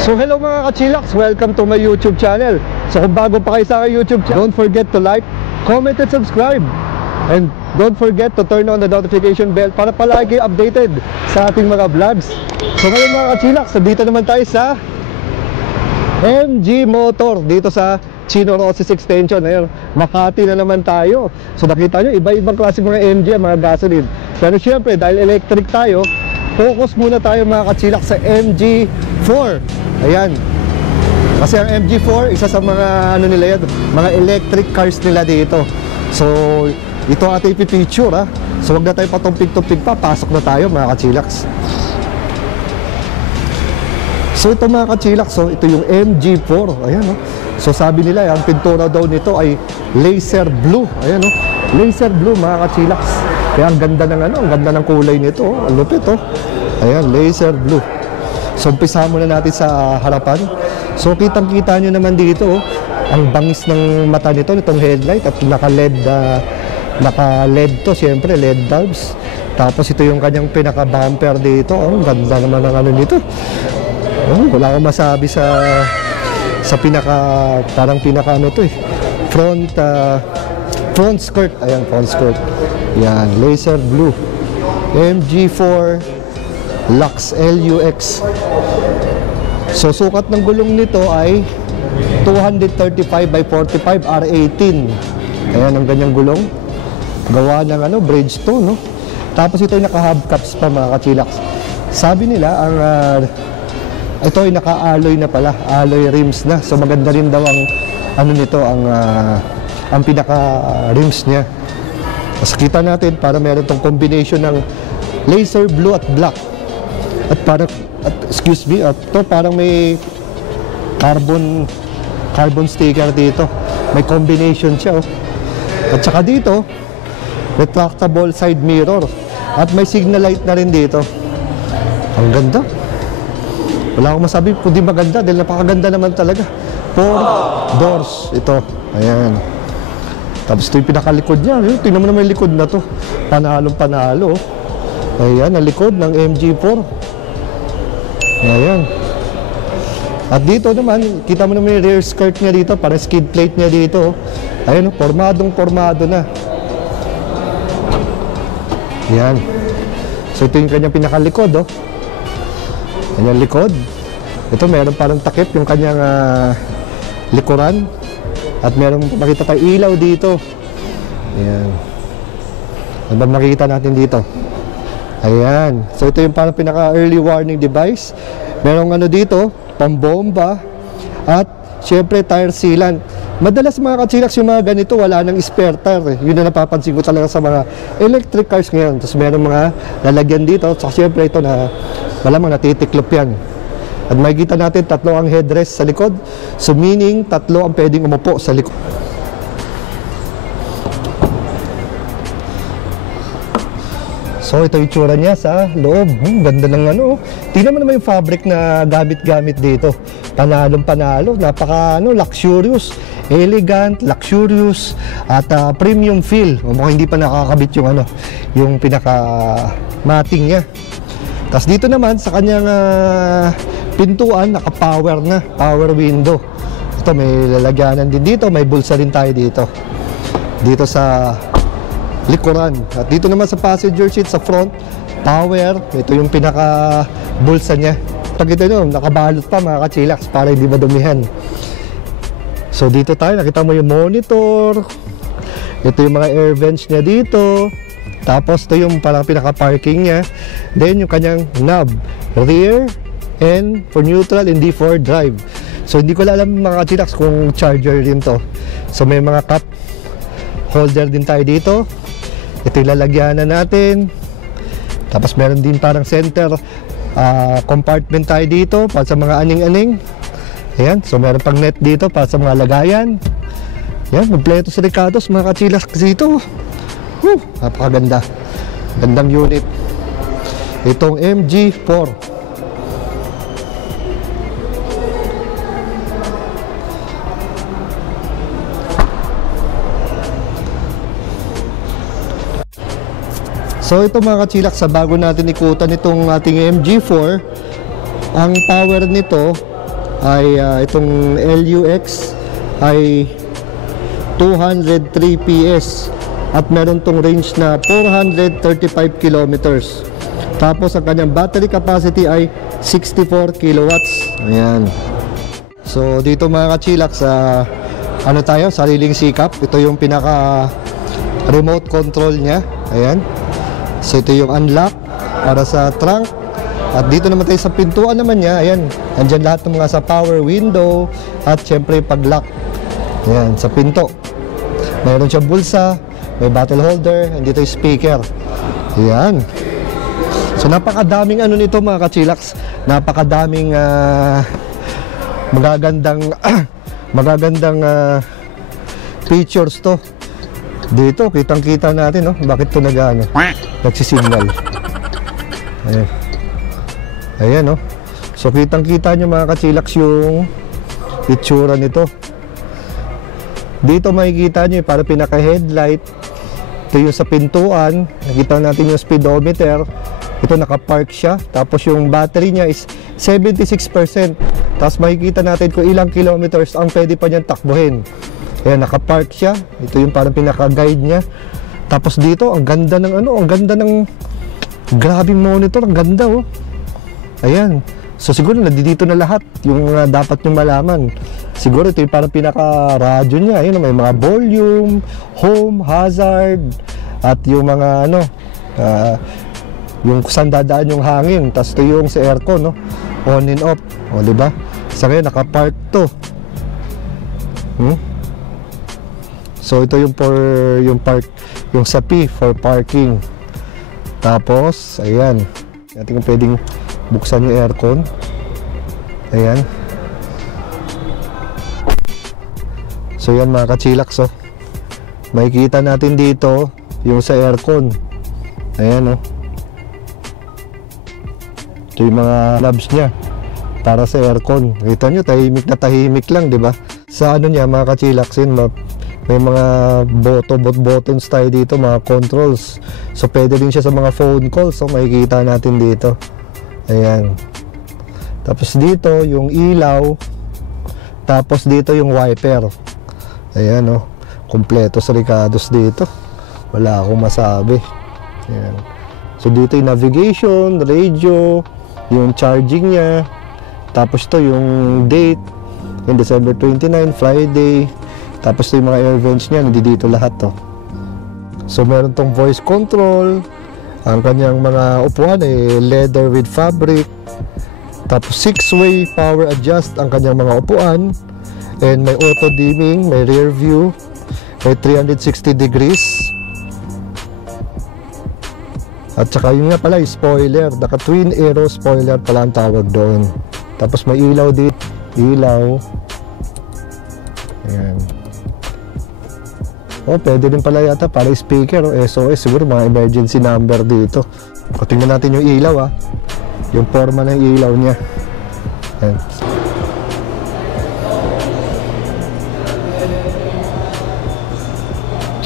So hello mga ka-chillax, welcome to my YouTube channel. So kung bago pa kayo sa aking YouTube channel, don't forget to like, comment and subscribe. And don't forget to turn on the notification bell para palagi updated sa ating mga vlogs. So ngayon mga ka-chillax, dito naman tayo sa MG Motor, dito sa Chino Roces Extension. Ayun, Makati na naman tayo. So nakita nyo, iba-ibang klase mga MG, mga gasoline. Pero syempre, dahil electric tayo, focus muna tayo mga ka-chillax sa MG4. Ayan. Kasi ang MG4, isa sa mga ano nila yan, mga electric cars nila dito. So, ito ating ipipicture ha. So, wag na tayo patumpig-tumpig pa. Pasok na tayo mga ka-chillax. So, ito mga ka-chillax, so, ito yung MG4. Ayan o. So, sabi nila, ang pintura daw nito ay laser blue. Ayan o. Laser blue mga ka-chillax. Kaya ang ganda ng ano, ang ganda ng kulay nito. Ang lupit o. Ayan, laser blue. So, umpisa muna natin sa harapan. So, kitang-kita nyo naman dito, oh, ang bangis ng mata nito, nitong headlight, at naka-LED to, siyempre, LED bulbs. Tapos, ito yung kanyang pinaka-bumper dito. Oh, ganda naman ng ano nito. Oh, wala akong masabi sa parang pinaka ano to eh. Front skirt. Ayan, front skirt. Yan, laser blue. MG4 Lux, LUX. So, sukat ng gulong nito ay 235 by 45 R18. Ayan ang ganyang gulong. Gawa ng ano, Bridgestone, no? Tapos ito ay naka-hubcaps pa mga ka-chillax. Sabi nila, ito ay naka-alloy na pala, alloy rims na. So, maganda rin daw ang ano nito, ang pinaka-rims niya. Tapos kita natin, para meron tong combination ng laser blue at black. At parang, excuse me, at to parang may carbon sticker dito. May combination siya, oh. At saka dito, retractable side mirror. At may signal light na rin dito. Ang ganda. Wala akong masabi, kundi maganda dahil napakaganda naman talaga. 4 doors ito. Ayan. Tapos ito yung pinakalikod niya. Tingnan mo naman yung likod na to. Panalong panalo. Ayan, ang likod ng MG4. Ayan. At dito naman, kita mo naman yung rear skirt niya dito, parang skid plate niya dito. Ayan, pormadong-pormado na. Ayan. So ito yung kanyang pinakalikod, oh. Kanyang likod. Ito, meron parang takip yung kanyang likuran. At meron makita tayo ilaw dito. Ayan. Ano ba makikita natin dito? Ayan. So ito yung parang pinaka early warning device. Merong ano dito, pambomba. At syempre tire sealant. Madalas mga ka-chillax yung mga ganito, wala nang spare tire. Yun na napapansin ko talaga sa mga electric cars ngayon. Tapos merong mga lalagyan dito. So syempre ito na malamang natitiklop yan. At makikita natin 3 ang headrest sa likod. So meaning 3 ang pwedeng umupo sa likod. So ito yung tsura niya sa loob. Ganda ng ano. Tingnan mo naman yung fabric na gamit-gamit dito. Panalong panalo. Napaka luxurious, elegant, luxurious, at premium feel. Mukhang hindi pa nakakabit yung ano, yung pinaka mating niya. Tapos dito naman sa kanyang pintuan, naka-power na, power window. Ito may lalagyanan din dito, may bulsa rin tayo dito. Dito sa likuran. At dito naman sa passenger seat sa front, power. Ito yung pinaka bulsa niya. Pag ito nyo, nakabalot pa mga ka-chillax para hindi madumihan. So dito tayo, nakita mo yung monitor. Ito yung mga air vents niya dito. Tapos ito yung parang pinaka parking niya. Then yung kanyang knob, rear, N for neutral, and D for drive. So hindi ko alam mga ka-chillax kung charger rin to. So may mga cup holder din tayo dito. Ito yung lalagyanan natin. Tapos meron din parang center compartment tayo dito para sa mga aning-aning. Ayan, so meron pang net dito para sa mga lagayan. Ayan, kompleto si Ricardo's mga ka-chillax dito. Napakaganda. Gandang unit. Itong MG4. So ito mga ka-chillax, sa bago natin ikutan itong ating MG4, ang power nito ay itong LUX ay 203 PS at meron tong range na 435 kilometers. Tapos ang kanyang battery capacity ay 64 kilowatts. Ayan. So dito mga ka-chillax, ano tayo, sariling sikap. Ito yung pinaka remote control niya. Ayan. So ito yung unlock para sa trunk. At dito naman tayo sa pintuan naman niya. Ayan. Andyan lahat ng mga sa power window at syempre pag-lock. Ayan, sa pinto. Mayroon siyang bulsa, may bottle holder, and dito yung speaker. Ayan. So napakadaming ano nito mga ka-chillax. Napakadaming magagandang features to. Dito kitang-kita natin, no, bakit to nagsisignal. Ayan. Ayan, no. So kitang-kita nyo mga ka-chillax yung itsura nito. Dito makikita nyo para pinaka-headlight. Ito yung sa pintuan. Nakita natin yung speedometer. Ito naka-park siya. Tapos yung battery niya is 76%. Tapos makikita natin kung ilang kilometers ang pwede pa niyang takbuhin. Ayan, naka-park siya. Ito yung parang pinaka-guide niya. Tapos dito, ang ganda ng ang ganda ng grabing monitor. Ang ganda, oh. Ayan. So siguro dito na lahat yung dapat nyo malaman. Siguro ito yung parang pinaka-radyo niya. Ayun, may mga volume, home, hazard, at yung mga yung saan dadaan yung hangin. Tapos ito yung sa aircon, no? On and off. O, diba? Sa ngayon, naka-park to. So ito yung yung sa P for parking. Tapos, ayan. Natin kung pwedeng buksan yung aircon. Ayan. So yan mga ka-chillax, oh. Makikita natin dito yung sa aircon. Ayan, oh. Ito yung mga knobs niya para sa aircon. Kita nyo, tahimik na tahimik lang, di ba? Sa ano niya mga ka-chillax, may mga buttons tayo dito, mga controls. So pwede din siya sa mga phone calls. So makikita natin dito. Ayan. Tapos dito yung ilaw. Tapos dito yung wiper. Ayan, oh. Kompleto sa Ricardos dito. Wala akong masabi. Ayan. So dito yung navigation, radio, yung charging niya. Tapos to yung date, yung December 29, Friday. Tapos to yung mga air vents niya, nandito lahat to. So meron tong voice control. Ang kanyang mga upuan ay leather with fabric. Tapos 6-way power adjust ang kanyang mga upuan. And may auto dimming, may rear view, may 360 degrees. At saka yun nga pala, yung spoiler. Naka twin aero spoiler pala ang tawag doon. Tapos may ilaw dito. Ilaw. Ayan. Oh, pwede din pala yata para speaker o SOS. Siguro mga emergency number dito. O, tingnan natin yung ilaw, ah. Yung forma ng ilaw niya. Ayan.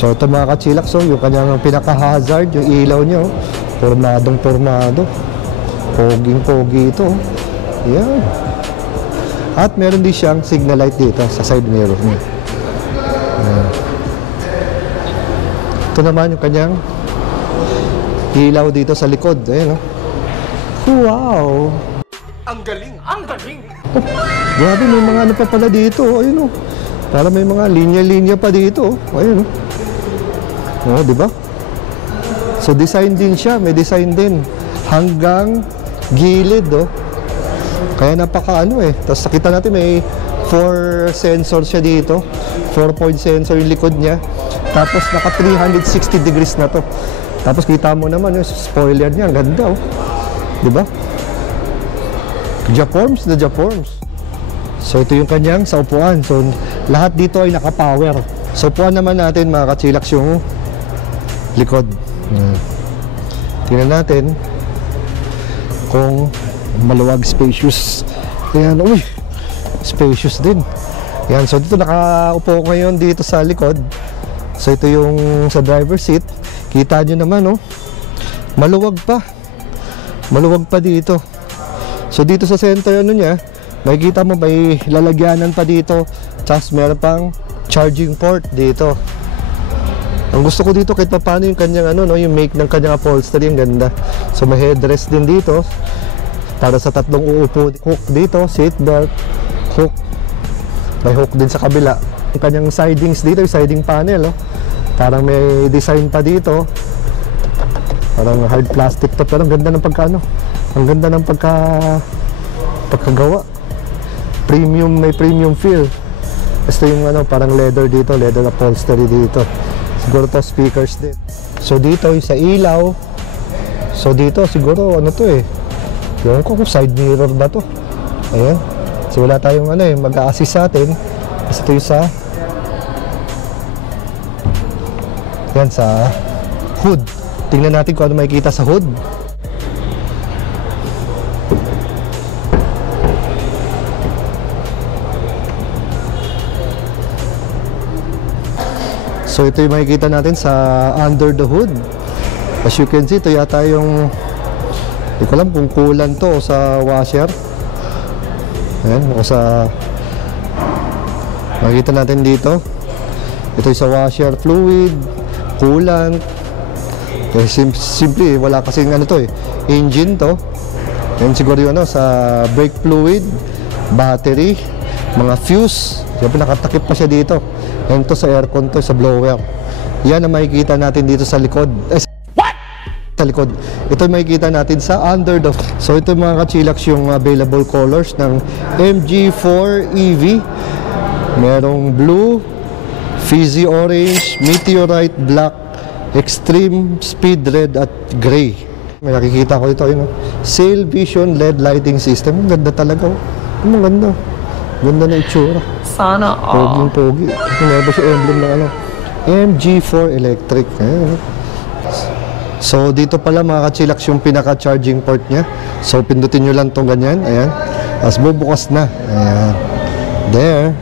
So ito mga ka-chillax, oh, yung kanyang pinaka-hazard, yung ilaw niya, oh. Formado. Poging-pogi ito, oh. Ayan. At meron din siyang signal light dito sa side mirror niya. Ayan. Ito naman yung kanyang ilaw dito sa likod. Ayan, oh. Wow! Ang galing! Ang galing! Oh, grabe, may mga ano pa pala dito. Oh. Ayun, oh. Para may mga linya-linya pa dito. Oh. Ayun, oh. Oh, di ba? So design din siya, may design din hanggang gilid, oh. Kaya napaka ano eh. Tapos nakita natin may 4 sensors siya dito. 4-point sensor yung likod niya. Tapos naka 360 degrees na to. Tapos kita mo naman yung spoiler niya, ang ganda, oh. Di ba? Jaforms na Jaforms. So ito yung kanyang sa upuan. So lahat dito ay naka-power. So upuan naman natin mga ka-chillax yung likod. Tingnan natin kung maluwag, spacious. Ayan, uy, spacious din. Ayan, so dito nakaupo ko ngayon dito sa likod. So ito yung sa driver seat. Kita nyo naman, oh. Maluwag pa. Maluwag pa dito. So dito sa center ano niya, Makikita mo may lalagyanan pa dito. Tapos meron pang charging port dito. Ang gusto ko dito kahit paano yung kanyang ano, no, yung make ng kanyang upholstery, ang ganda. So may headrest din dito para sa tatlong uupo. Hook dito, seat belt, hook. May hook din sa kabila. Yung kanyang sidings dito, yung siding panel, oh. Parang may design pa dito. Parang hard plastic to, pero ang ganda ng pagkano. Ang ganda ng pagkagawa. Premium, may premium feel. Ito yung ano, parang leather dito, leather upholstery dito. Siguro to speakers din. So dito yung sa ilaw. So dito siguro ano to eh. Yung ko kung side mirror ba to. Ayan. So wala tayong ano eh, mag-a-assist sa atin. Kasi ito yung sa yan sa hood. Tingnan natin kung ano makikita sa hood. So ito yung makikita natin sa under the hood. As you can see, ito yata yung, hindi ko alam kung coolant to o sa washer. Ayan, o sa, makikita natin dito. Ito yung sa washer fluid, coolant. Eh, simple, wala kasing ano to eh, engine to. Ayan siguro yun, no, sa brake fluid, battery, mga fuse. Siyempre nakatakip pa siya dito. Ayan to sa aircon to, sa blower. Yan ang makikita natin dito sa likod. What? Sa likod. Ito yung makikita natin sa under the... So ito mga kachilax yung available colors ng MG4 EV. Merong blue, fizzy orange, meteorite black, extreme speed red at gray. May nakikita ko ito, yun, Sail Vision LED lighting system. Ang ganda talaga. Ang ganda. Ganda na itsura. Sana all. Poging-pogi. Meron ba siya emblem ng ano? MG4 Electric. Ayan. So, dito pala mga kachilax yung pinaka-charging port niya. So, pindutin nyo lang itong ganyan. Ayan. Tapos bubukas na. Ayan. There.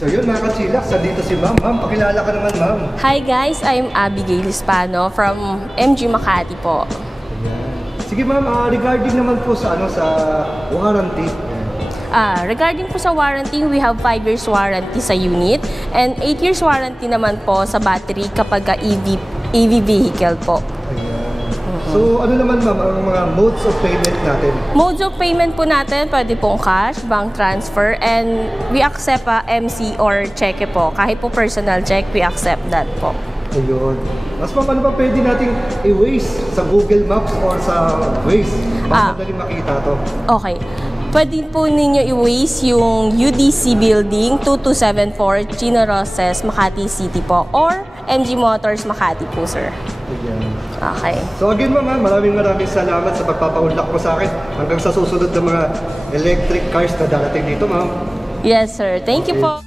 So, yun mga kachilax. Dito si ma'am. Ma'am, pakilala ka naman, ma'am. Hi guys, I'm Abigail Hispano from MG Makati po. Sige ma'am, regarding naman po sa ano sa warranty. Regarding po sa warranty, we have 5 years warranty sa unit and 8 years warranty naman po sa battery kapag EV vehicle po. So ano naman ma'am ang mga modes of payment natin? Modes of payment po natin, pwede pong cash, bank transfer, and we accept MC or cheque po. Kahit po personal check, we accept that po. Ayun. Mas ma'am, ano ba pwede nating i-waze sa Google Maps or sa Waze? Mas madali makita to. Okay. Pwede po ninyo i-waze yung UDC Building 2274 Chino Roses, Makati City po, or MG Motors Makati po, sir. Ayan. Okay. So again ma'am, maraming salamat sa pagpapaunlak mo sa akin hanggang sa susunod na mga electric cars na darating dito ma'am. Yes, sir. Thank you po.